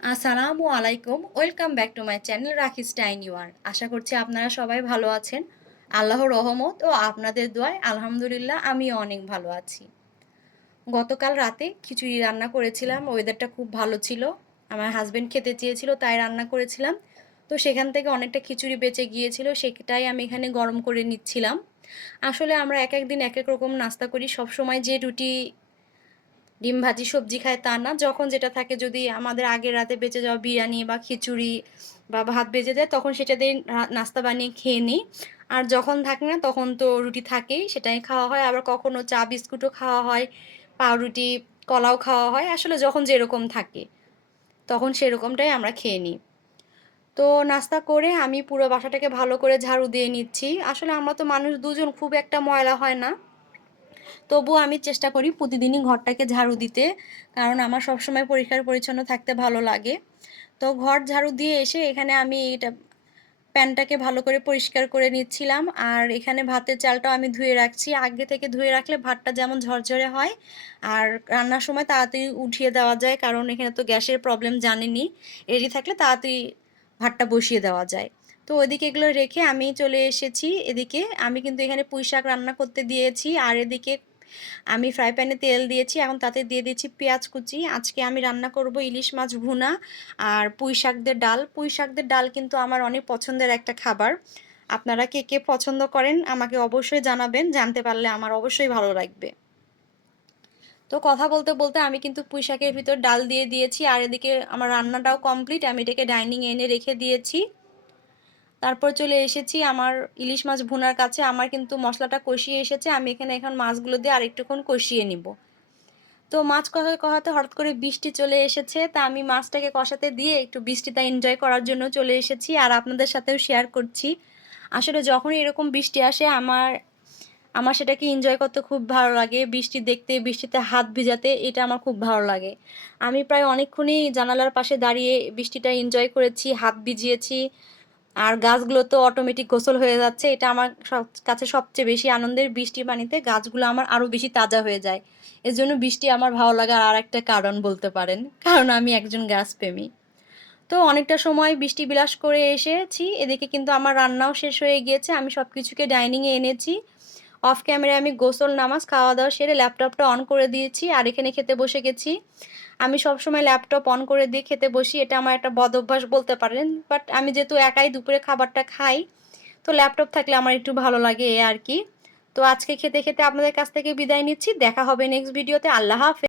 আসসালামু আলাইকুম, welcome back to my channel রাখিস টাইনি ওয়ার। আশা করছি আপনারা সবাই ভালো আছেন। আল্লাহর রহমত ও আপনাদের দোয়ায় আলহামদুলিল্লাহ আমিও অনেক ভালো আছি। গতকাল রাতে খিচুড়ি রান্না করেছিলাম, ওয়েদারটা খুব ভালো ছিল। আমার হাজবেন্ড খেতে চেয়েছিল তাই রান্না করেছিলাম। তো সেখান থেকে অনেকটা খিচুড়ি বেঁচে গিয়েছিল, সেটাই আমি এখানে গরম করে নিচ্ছিলাম। আসলে আমরা এক এক দিন এক এক রকম নাস্তা করি, সব সময় যে রুটি ডিম ভাজি সবজি খায় তা না। যখন যেটা থাকে, যদি আমাদের আগের রাতে বেঁচে যাওয়া বিরিয়ানি বা খিচুড়ি বা ভাত বেঁচে যায় তখন সেটা দিয়ে নাস্তা বানিয়ে খেয়ে নিই। আর যখন থাকে না তখন তো রুটি থাকেই, সেটাই খাওয়া হয়। আবার কখনো চা বিস্কুটও খাওয়া হয়, পাউরুটি, কলাও খাওয়া হয়। আসলে যখন যেরকম থাকে তখন সেরকমটাই আমরা খেয়ে নিই। তো নাস্তা করে আমি পুরো বাসাটাকে ভালো করে ঝাড়ু দিয়ে নিচ্ছি। আসলে আমরা তো মানুষ দুজন, খুব একটা ময়লা হয় না। তবুও আমি চেষ্টা করি প্রতিদিনই ঘরটাকে ঝাড়ু দিতে, কারণ আমার সবসময় পরিষ্কার পরিচ্ছন্ন থাকতে ভালো লাগে। তো ঘর ঝাড়ু দিয়ে এসে এখানে আমি এটা প্যানটাকে ভালো করে পরিষ্কার করে নিচ্ছিলাম। আর এখানে ভাতের চালটাও আমি ধুয়ে রাখছি। আগে থেকে ধুয়ে রাখলে ভাতটা যেমন ঝরঝরে হয় আর রান্নার সময় তাড়াতাড়ি উঠিয়ে দেওয়া যায়, কারণ এখানে তো গ্যাসের প্রবলেম জানেনই। রেডি থাকলে তাড়াতাড়ি ভাতটা বসিয়ে দেওয়া যায়। তো ওইদিকে এগুলো রেখে আমি চলে এসেছি এদিকে। আমি কিন্তু এখানে পুঁই শাক রান্না করতে দিয়েছি, আর এদিকে আমি ফ্রাই প্যানে তেল দিয়েছি, এখন তাতে দিয়ে দিয়েছি পেঁয়াজ কুচি। আজকে আমি রান্না করব ইলিশ মাছ ভুনা আর পুঁই শাক দিয়ে ডাল। পুঁই শাক দিয়ে ডাল কিন্তু আমার অনেক পছন্দের একটা খাবার। আপনারা কে কে পছন্দ করেন আমাকে অবশ্যই জানাবেন, জানতে পারলে আমার অবশ্যই ভালো লাগবে। তো কথা বলতে বলতে আমি কিন্তু পুঁই শাকের ভিতর ডাল দিয়ে দিয়েছি, আর এদিকে আমার রান্নাটাও কমপ্লিট। আমি এটাকে ডাইনিংয়ে এনে রেখে দিয়েছি। তারপর চলে এসেছি আমার ইলিশ মাছ ভুনার কাছে। আমার কিন্তু মশলাটা কষিয়ে এসেছে, আমি এখানে এখন মাছগুলো দিয়ে আরেকটুক্ষণ কষিয়ে নিব। তো মাছ কষাতে কষাতে হঠাৎ করে বৃষ্টি চলে এসেছে, তা আমি মাছটাকে কষাতে দিয়ে একটু বৃষ্টিটা এনজয় করার জন্য চলে এসেছি, আর আপনাদের সাথেও শেয়ার করছি। আসলে যখনই এরকম বৃষ্টি আসে আমার আমার সেটাকে এনজয় করতে খুব ভালো লাগে। বৃষ্টি দেখতে, বৃষ্টিতে হাত ভিজাতে, এটা আমার খুব ভালো লাগে। আমি প্রায় অনেকক্ষণই জানালার পাশে দাঁড়িয়ে বৃষ্টিটা এনজয় করেছি, হাত ভিজিয়েছি। আর গাছগুলো তো অটোমেটিক গোসল হয়ে যাচ্ছে, এটা আমার কাছে সবচেয়ে বেশি আনন্দের। বৃষ্টি পানিতে গাছগুলো আমার আরও বেশি তাজা হয়ে যায়। এজন্য বৃষ্টি আমার ভালো লাগার আর একটা কারণ বলতে পারেন, কারণ আমি একজন গাছপ্রেমী। তো অনেকটা সময় বৃষ্টি বিলাস করে এসেছি, এদিকে কিন্তু আমার রান্নাও শেষ হয়ে গিয়েছে। আমি সব কিছুকে ডাইনিংয়ে এনেছি। অফ ক্যামেরায় আমি গোসল নামাজ খাওয়া দাওয়া সেরে ল্যাপটপটা অন করে দিয়েছি, আর এখানে খেতে বসে গেছি। আমি সবসময় ল্যাপটপ অন করে দিয়ে খেতে বসি, এটা আমার একটা বদ অভ্যাস বলতে পারেন। বাট আমি যেহেতু একাই দুপুরে খাবারটা খাই, তো ল্যাপটপ থাকলে আমার একটু ভালো লাগে এ আর কি। তো আজকে খেতে খেতে আপনাদের কাছ থেকে বিদায় নিচ্ছি। দেখা হবে নেক্সট ভিডিওতে। আল্লাহ হাফেজ।